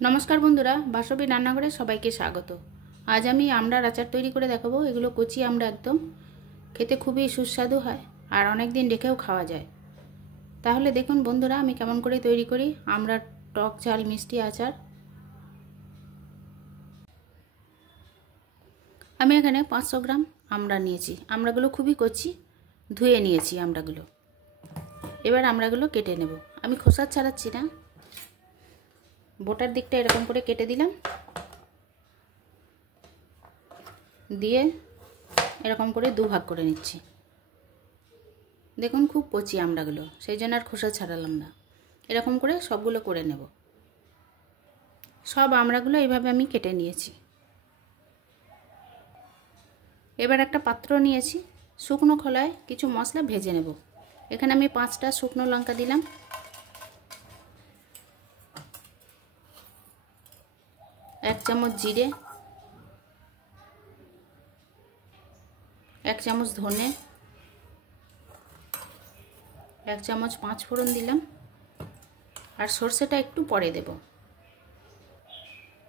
नमस्कार बंधुरा बासवी रान्नाघरे सबाइके स्वागत। आज आमी आमड़ार आचार तैरी करे देखाबो। एगुलो कचि आमड़ा एकदम खेते खूबই सुस्वादु हय और अनेक दिन रेखेও खाওয়া যায়। ताहले देखुन बंधुरा आमी केमन करे तैरी करी आमड़ार टक झाल मिष्टि आचार। आमी एखाने 500 ग्राम आमड़ा निয়েছি। आमड़ागुलो खूबই कचि धुয়ে নিয়েছি आमड़ागुलो। এবার আমড়াগুলো কেটে নেব। আমি খোসা ছাড়াচ্ছি না, বোটার দিকটা এরকম করে কেটে দিলাম, দিয়ে এরকম করে দু ভাগ করে নিচ্ছি। দেখুন খুব কচি আমড়াগুলো, সেই জন্য আর খোসা ছাড়ালাম না। এরকম করে সবগুলো করে নেব। সব আমড়াগুলো এইভাবে আমি কেটে নিয়েছি। এবার একটা পাত্র নিয়েছি, শুকনো খোলায় কিছু মশলা ভেজে নেব। এখানে আমি 5টা শুকনো লঙ্কা দিলাম, 1 চামচ জিরে, 1 চামচ ধনে, 1 চামচ 5 ফোড়ন দিলাম আর সরষেটা একটু পরে দেব।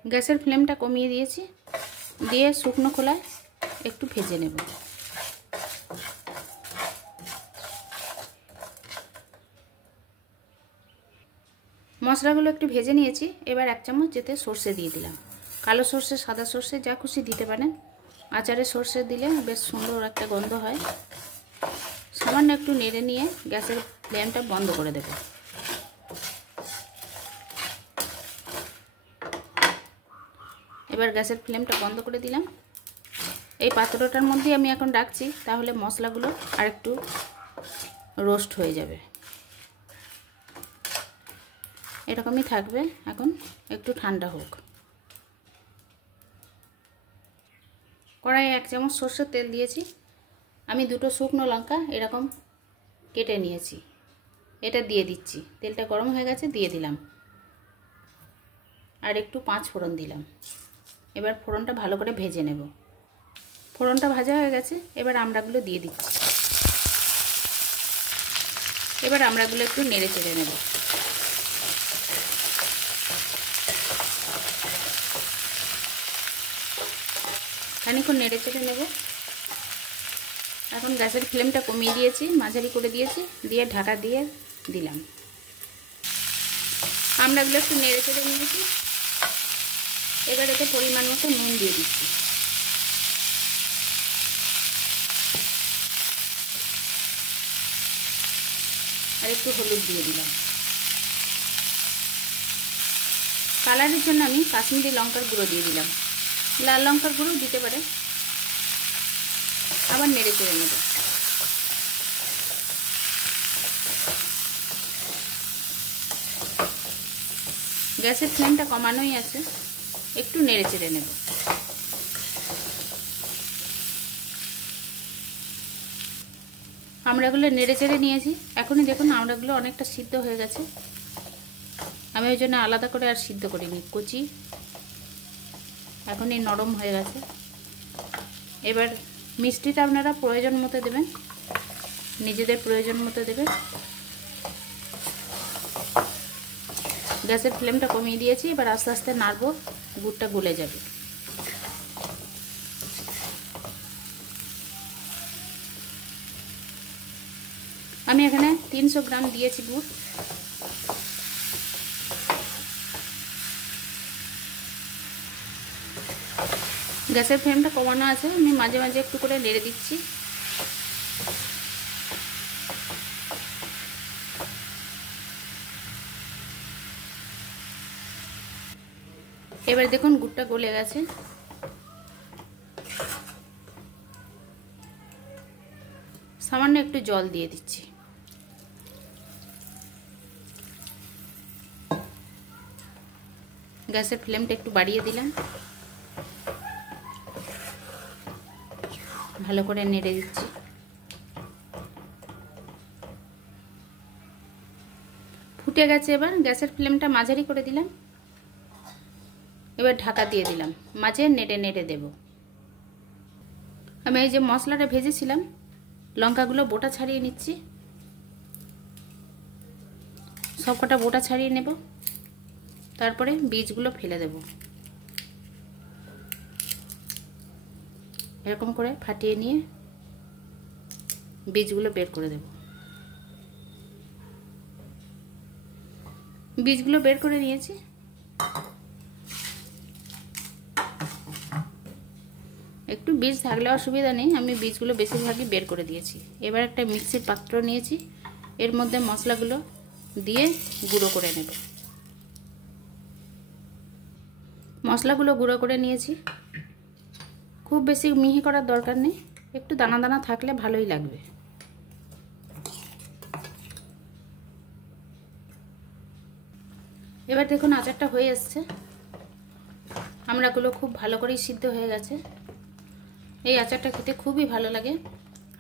গ্যাসের ফ্লেমটা কমিয়ে দিয়েছি, দিয়ে শুকনো খোলায় একটু ভেজে নেব। মশলাগুলো একটু ভেজে নিয়েছি। এবার 1 চামচ যেতে সরষে দিয়ে দিলাম। কালো সরষে, সাদা সরষে যা খুশি দিতে পারেন। আচারে সরষে দিলে বেশ সুন্দর একটা গন্ধ হয়। সামান্য একটু নেড়ে নিয়ে গ্যাসের ফ্লেমটা বন্ধ করে দেব। এবার গ্যাসের ফ্লেমটা বন্ধ করে দিলাম। এই পাত্রটার মধ্যে আমি এখন রাখছি, তাহলে মশলাগুলো আরেকটু রোস্ট হয়ে যাবে। এরকমই থাকবে, এখন একটু ঠান্ডা হোক। কড়াইয়ে 1 চামচ সরষের তেল দিয়েছি। আমি 2টো শুকনো লঙ্কা এরকম কেটে নিয়েছি, এটা দিয়ে দিচ্ছি। তেলটা গরম হয়ে গেছে, দিয়ে দিলাম। আর একটু 5 ফোড়ন দিলাম। এবার ফোড়নটা ভালো করে ভেজে নেব। ফোড়নটা ভাজা হয়ে গেছে, এবার আমড়াগুলো দিয়ে দিচ্ছি। এবার আমড়াগুলো একটু নেড়ে চেড়ে নেব। খানিকক্ষণ নেড়ে চেড়ে নেব। এখন গ্যাসের ফ্লেমটা কমিয়ে দিয়েছি, মাঝারি করে দিয়েছি, দিয়ে ঢাকা দিয়ে দিলাম। আমড়াগুলো একটু নেড়ে চেড়ে নিয়েছি। এবার এতে পরিমাণ মতো নুন দিয়ে দিচ্ছি। আর একটু হলুদ দিয়ে দিলাম। কালারের জন্য আমি কাশ্মীরি লঙ্কার গুঁড়ো দিয়ে দিলাম। লাল লঙ্কার গুঁড়ো দিতে পারে। আবার নেড়ে চেড়ে নেব। গ্যাসের ফ্লেমটা কমানোই আছে, একটু নেড়ে চেড়ে নেব। আমড়াগুলো নেড়ে চেড়ে নিয়েছি। এখনই দেখুন আমড়াগুলো অনেকটা সিদ্ধ হয়ে গেছে। আমি ওই জন্য আলাদা করে আর সিদ্ধ করিনি, কচি এখনই নরম হয়ে গেছে। এবার মিষ্টিটা আপনারা প্রয়োজন মতো দেবেন, নিজেদের প্রয়োজন মতো দেবেন। গ্যাসের ফ্লেমটা কমিয়ে দিয়েছি। এবার আস্তে আস্তে নাড়বো, গুড়টা গলে যাবে। আমি এখানে 300 গ্রাম দিয়েছি গুড়। গ্যাসের ফ্লেমটা কমানো আছে, আমি মাঝে মাঝে একটু করে নেড়ে দিচ্ছি। এবার দেখুন গুড়টা গলে গেছে। সামান্য একটু জল দিয়ে দিচ্ছি। গ্যাসের ফ্লেমটা একটু বাড়িয়ে দিলাম। ভালো করে নেড়ে দিচ্ছি। ফুটে গেছে। এবার গ্যাসের ফ্লেমটা মাঝারি করে দিলাম। এবার ঢাকা দিয়ে দিলাম, মাঝে নেড়ে নেড়ে দেব। আমি এই যে মশলাটা ভেজেছিলাম, লঙ্কাগুলো বোটা ছাড়িয়ে নিচ্ছি। সবকটা বোটা ছাড়িয়ে নেব। তারপরে বীজগুলো ফেলে দেব। এরকম করে ফাটিয়ে নিয়ে বীজগুলো বের করে দেব। বীজগুলো বের করে নিয়েছি। একটু বীজ থাকলে অসুবিধা নেই, আমি বীজগুলো বেশিরভাগই বের করে দিয়েছি। এবার একটা মিক্সির পাত্র নিয়েছি, এর মধ্যে মশলাগুলো দিয়ে গুঁড়ো করে নেব। মশলাগুলো গুঁড়ো করে নিয়েছি। খুব বেশি মিহি করার দরকার নেই, একটু দানা দানা থাকলে ভালোই লাগবে। এবার দেখুন আচারটা হয়ে এসছে। আমড়াগুলো খুব ভালো করেই সিদ্ধ হয়ে গেছে। এই আচারটা খেতে খুবই ভালো লাগে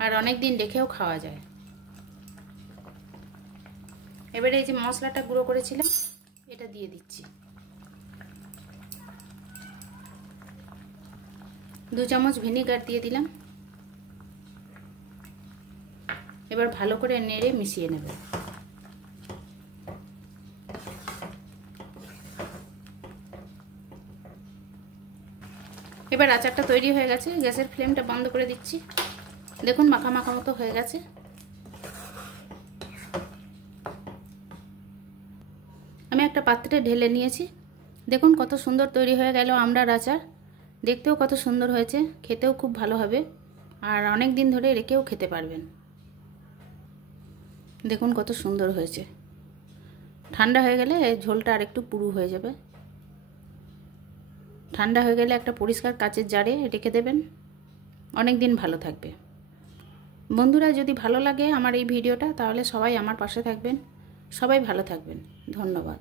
আর অনেক দিন রেখেও খাওয়া যায়। এবারে এই যে মশলাটা গুঁড়ো করেছিলাম এটা দিয়ে দিচ্ছি। 2 চামচ ভিনেগার দিয়ে দিলাম। এবার ভালো করে নেড়ে মিশিয়ে নেব। এবার আচারটা তৈরি হয়ে গেছে। গ্যাসের ফ্লেমটা বন্ধ করে দিচ্ছি। দেখুন মাখা মাখা মতো হয়ে গেছে। আমি একটা পাত্রে ঢেলে নিয়েছি। দেখুন কত সুন্দর তৈরি হয়ে গেল আমড়ার আচার। দেখতেও কত সুন্দর হয়েছে, খেতেও খুব ভালো হবে আর অনেক দিন ধরে রেখেও খেতে পারবেন। দেখুন কত সুন্দর হয়েছে। ঠান্ডা হয়ে গেলে ঝোলটা আর একটু পুরু হয়ে যাবে। ঠান্ডা হয়ে গেলে একটা পরিষ্কার কাচের জারে রেখে দেবেন, অনেক দিন ভালো থাকবে। বন্ধুরা যদি ভালো লাগে আমার এই ভিডিওটা তাহলে সবাই আমার পাশে থাকবেন। সবাই ভালো থাকবেন। ধন্যবাদ।